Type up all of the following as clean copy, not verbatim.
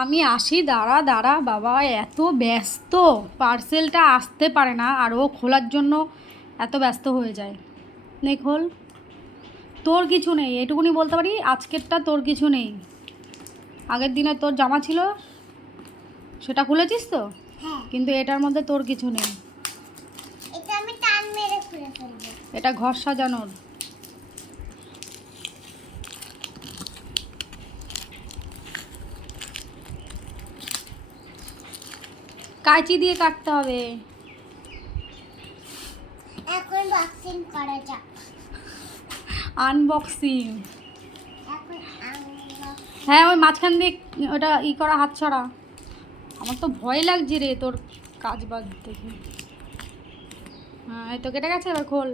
আমি আসি, দাঁড়া দাঁড়া বাবা, এত ব্যস্ত, পার্সেলটা আসতে পারে না আর ও খোলার জন্য এত ব্যস্ত হয়ে যায়। নে খোল। তোর কিছু নেই, এটুকুনি বলতে পারি, আজকেরটা তোর কিছু নেই। আগের দিনে তোর জামা ছিল, সেটা খুলেছিস তো? হ্যাঁ। কিন্তু এটার মধ্যে তোর কিছু নেই। এটা আমি টান মেরে খুলে ফেলবো। এটা ঘর সাজানোর। কাঁচি দিয়ে কাটতে হবে। এখন বক্সিং করা যাক। আনবক্সিং। এখন হ্যাঁ, ওই মাঝখান দিয়ে ওটা করা, হাত ছাড়া। আমার তো ভয় লাগছে রে তোর কাজ বাজ দেখে। হ্যাঁ, এই তো কেটে গেছে, এবার খোল।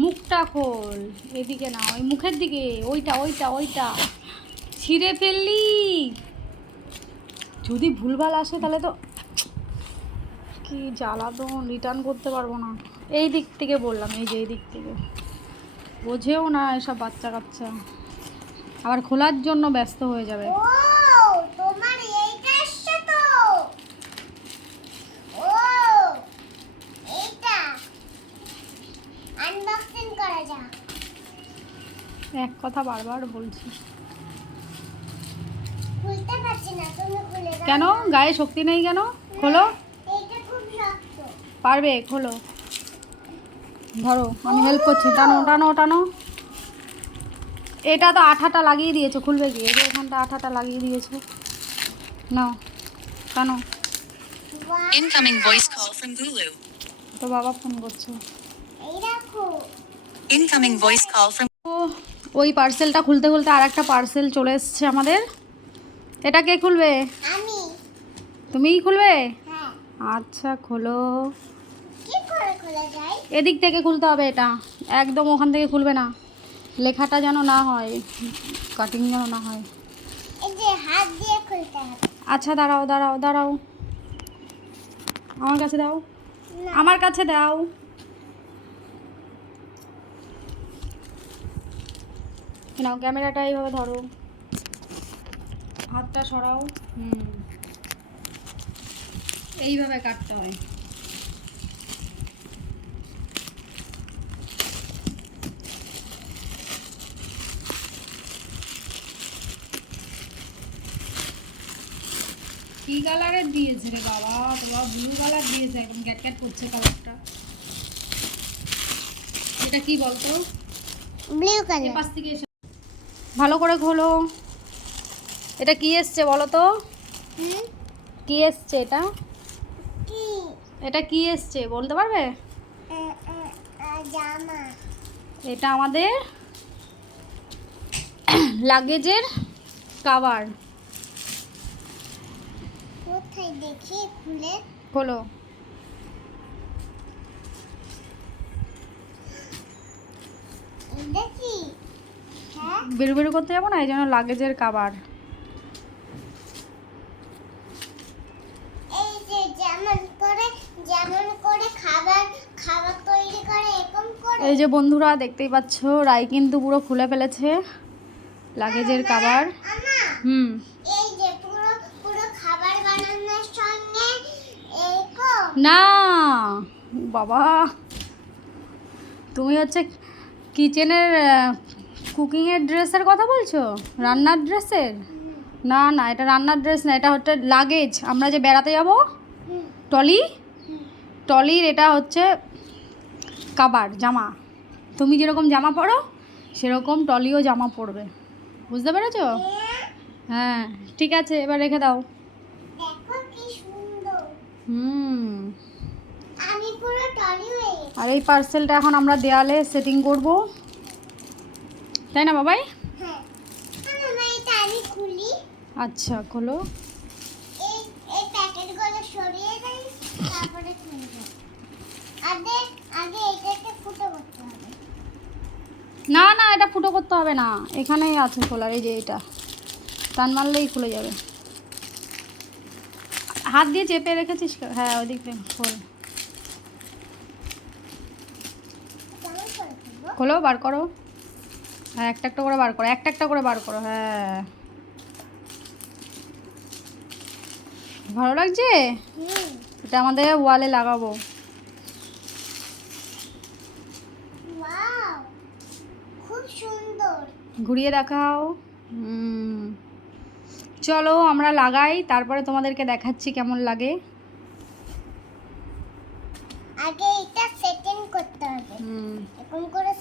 মুখটা খোল, এদিকে না, ওই মুখের দিকে, ওইটা ওইটা ওইটা ছিঁড়ে ফেললি। যদি ভুলভাল আসে তাহলে তো কি জ্বালাতন, রিটার্ন করতে পারবো না। এই দিক থেকে বললাম, এই যে এই দিক থেকে বোঝেও না এসব বাচ্চা কাচ্চা, আবার খোলার জন্য ব্যস্ত হয়ে যাবে। ও তোমার এইটা আসছে তো। ও এইটা আনবক্সিং করা যাক। এক কথা বারবার বলছি। খুলতে পারছি না, তুমি খুলে দাও। কেন? গায়ে শক্তি নেই কেন? খোলো। এইটা খুব শক্ত। পারবে, খোলো। ধরো, আমি হেল্প করছি, টানো টানো টানো। এটা তো আঠাটা লাগিয়ে দিয়েছো, খুলবে কি? এই যে এখানটা আঠাটা লাগিয়ে দিয়েছো, নাও টানো। Wow! Incoming voice call from Gulu. তো বাবা ফোন করছে। এই দেখো। Incoming voice call from তো ওই পার্সেলটা খুলতে খুলতে আর একটা পার্সেল চলে এসছে আমাদের। এটা কে খুলবে? আমি। তুমিই খুলবে? হ্যাঁ। আচ্ছা, খোলো। কি করে খোলা যায়? এদিক থেকে খুলতে হবে এটা, একদম ওখান থেকে খুলবে না, লেখাটা যেন না হয়, কাটিং যেন না হয়। এই যে হাত দিয়ে খুলতে হবে। আচ্ছা, দাঁড়াও দাঁড়াও দাঁড়াও, আমার কাছে দাও, না। আমার কাছে দাও। নাও, ক্যামেরাটা এইভাবে ধরো, হাতটা সরাও। এইভাবে কাটতে হয়। কি কালারের দিয়েছে রে বাবা? তোমার ব্লু কালার দিয়েছে, একদম ক্যাট ক্যাট করছে কালারটা। এটা কি বলতো? ব্লু এই কালার। পাশ থেকে এসে ভালো করে খোলো। এটা কি এসছে বলো তো? কি এসছে এটা? কি? এটা কি এসছে বলতে পারবে? জামা। এটা আমাদের লাগেজের কভার। কোথায় দেখি খুলে? খোলো। দেখি। হ্যাঁ। বেরু বেরু করতে যাবো না, এই জন্য লাগেজের কভার। এই যে যেমন করে খাবার খাবার তৈরি করে এরকম করে। এই যে বন্ধুরা দেখতেই পাচ্ছ, রাই কিন্তু পুরো খুলে ফেলেছে লাগেজের কভার। আমা, এই যে পুরো পুরো খাবার বানানোর সঙ্গে এরকম। না বাবা, তুমি হচ্ছে কিচেনের কুকিংয়ের ড্রেসের কথা বলছো? রান্নার ড্রেসের? না না, এটা রান্নার ড্রেস না, এটা হচ্ছে লাগেজ। আমরা যে বেড়াতে যাব, টলি, টলির এটা হচ্ছে কভার, জামা। তুমি যেরকম জামা পরো সেরকম টলিও জামা পরবে, বুঝতে পেরেছো? হ্যাঁ, ঠিক আছে, এবার রেখে দাও। দেখো কি সুন্দর। আমি পুরো টলি হয়ে গেছি। আর এই পার্সেলটা এখন আমরা দেয়ালে সেটিং করব, তাই না বাবাই? হ্যাঁ। মামা এটা আমি খুলি। আচ্ছা, খোলো। এই এই প্যাকেটগুলো সরিয়ে দেই, তারপরে খুলব। আগে আগে এটাকে ফুটো করতে হবে। না না, এটা ফুটো করতে হবে না, এখানেই আছে খোলার, এই যে এটা টান মারলেই খুলে যাবে। হাত দিয়ে চেপে রেখেছিস? হ্যাঁ, ওই দিক থেকে খোল। কেমন করে খুলবো? খোলো, বার করো। হ্যাঁ, একটা একটা করে বার করো, একটা একটা করে বার করো। হ্যাঁ, ভালো লাগছে? হুম এটা আমাদের ওয়ালে লাগাবো। ওয়াও খুব সুন্দর। ঘুরিয়ে দেখাও। চলো আমরা লাগাই, তারপরে তোমাদেরকে দেখাচ্ছি কেমন লাগে। আগে এটা সেটিং করতে হবে, এরকম করে